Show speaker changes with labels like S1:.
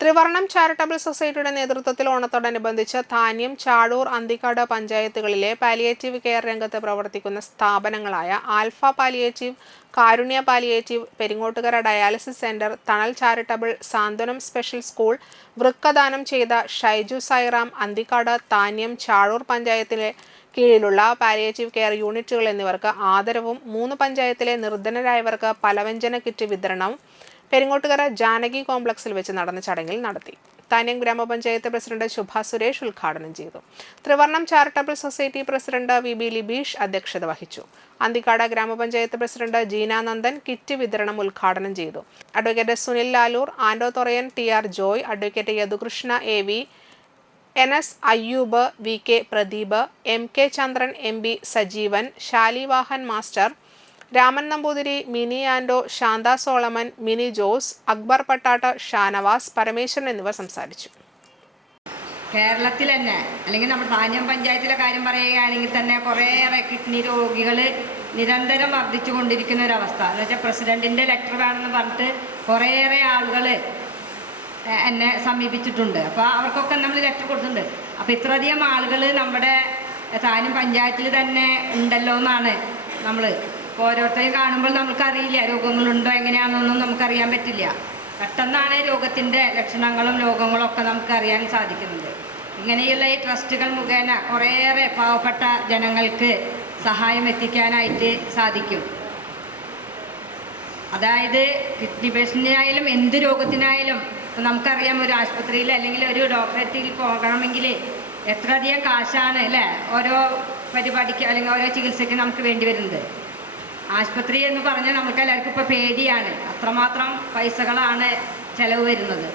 S1: ത്രിവർണം charitable സൊസൈറ്റിയുടെ നേതൃത്വത്തിൽ ഓണത്തോടനുബന്ധിച്ച് ധാന്യം ചാഴൂർ അന്തിക്കാട് പഞ്ചായത്തുകളിലെ പാലിയേറ്റീവ് കെയർ രംഗത്ത് പ്രവർത്തിക്കുന്ന സ്ഥാപനങ്ങളായ Alpha palliative Karunya palliative Peringottukara dialysis centre Thanal charitable Santhwanam special school വൃക്കദാനം ചെയ്ത ഷൈജു സൈറാം അന്തിക്കാട് താന്യം ചാഴൂർ പഞ്ചായത്തിലെ കീഴിലുള്ള പാലിയേറ്റീവ് കെയർ യൂണിറ്റുകൾ എന്നിവർക്ക് ആദരവും മൂന്ന് പഞ്ചായത്തിലെ നിർധനരായവർക്ക് പലവ്യഞ്ജന കിറ്റ് വിതരണവും പെരിങ്ങോട്ടുകര ജാനകി കോംപ്ലക്സിൽ വെച്ച് നടന്ന ചടങ്ങിൽ നടത്തി. താന്യം ഗ്രാമപഞ്ചായത്ത് പ്രസിഡന്റ് ശുഭ സുരേഷ് ഉദ്ഘാടനം ചെയ്തു. Thrivarnam charitable society president V B Libeesh അധ്യക്ഷത വഹിച്ചു. അന്തിക്കാട് ഗ്രാമപഞ്ചായത്ത് പ്രസിഡന്റ് ജീനാനന്ദൻ കിറ്റ് വിതരണം ഉദ്ഘാടനം ചെയ്തു. Advocate Sunil Lalur Anto Thorayan T R Joy advocate Yadukrishna A V N S Ayyub V K Pradeep M K Chandran M B Sajeevan Shalivahan master Raman Namboothiri Mini Anto Shantha Solomon Mini Jose Akbar Pattat Shanavas Parameswaran എന്നിവർ സംസാരിച്ചു.
S2: കേരളത്തിൽ തന്നെ അല്ലെങ്കിൽ നമ്മുടെ പാഞ്ഞം പഞ്ചായത്തിലെ കാര്യം പറയുകയാണെങ്കിൽ തന്നെ കുറേയേറെ കിഡ്നി രോഗികൾ നിരന്തരം വർദ്ധിച്ചു കൊണ്ടിരിക്കുന്ന ഒരവസ്ഥ എന്ന് വെച്ചാൽ പ്രസിഡന്റിന്റെ ലെറ്റർ വേണമെന്ന് പറഞ്ഞിട്ട് കുറേയേറെ ആളുകൾ എന്നെ സമീപിച്ചിട്ടുണ്ട്. അപ്പോൾ അവർക്കൊക്കെ നമ്മൾ ലെറ്റർ കൊടുത്തിട്ടുണ്ട്. അപ്പോൾ ഇത്രയധികം ആളുകൾ നമ്മുടെ താനും പഞ്ചായത്തിൽ തന്നെ ഉണ്ടല്ലോ എന്നാണ് നമ്മൾ ഓരോരുത്തരെയും കാണുമ്പോൾ നമുക്കറിയില്ല രോഗങ്ങളുണ്ടോ എങ്ങനെയാണെന്നൊന്നും നമുക്കറിയാൻ പറ്റില്ല. പെട്ടെന്നാണ് രോഗത്തിന്റെ ലക്ഷണങ്ങളും രോഗങ്ങളൊക്കെ നമുക്ക് അറിയാൻ സാധിക്കുന്നത്. ഇങ്ങനെയുള്ള ഈ ട്രസ്റ്റുകൾ മുഖേന കുറേയേറെ പാവപ്പെട്ട ജനങ്ങൾക്ക് സഹായം എത്തിക്കാനായിട്ട് സാധിക്കും. അതായത് കിഡ്നി പേഷ്യന്റിനായാലും എന്ത് രോഗത്തിനായാലും നമുക്കറിയാം ഒരു ആശുപത്രിയിൽ അല്ലെങ്കിൽ ഒരു ഡോക്ടറേറ്റിൽ പോകണമെങ്കിൽ എത്രയധികം കാശാണ് അല്ലേ? ഓരോ പരിപാടിക്ക് അല്ലെങ്കിൽ ഓരോ ചികിത്സയ്ക്ക് നമുക്ക് വേണ്ടി വരുന്നത്. ആശുപത്രി എന്ന് പറഞ്ഞാൽ നമുക്ക് എല്ലാവർക്കും ഇപ്പോൾ പേടിയാണ്. അത്രമാത്രം പൈസകളാണ് ചിലവ് വരുന്നത്.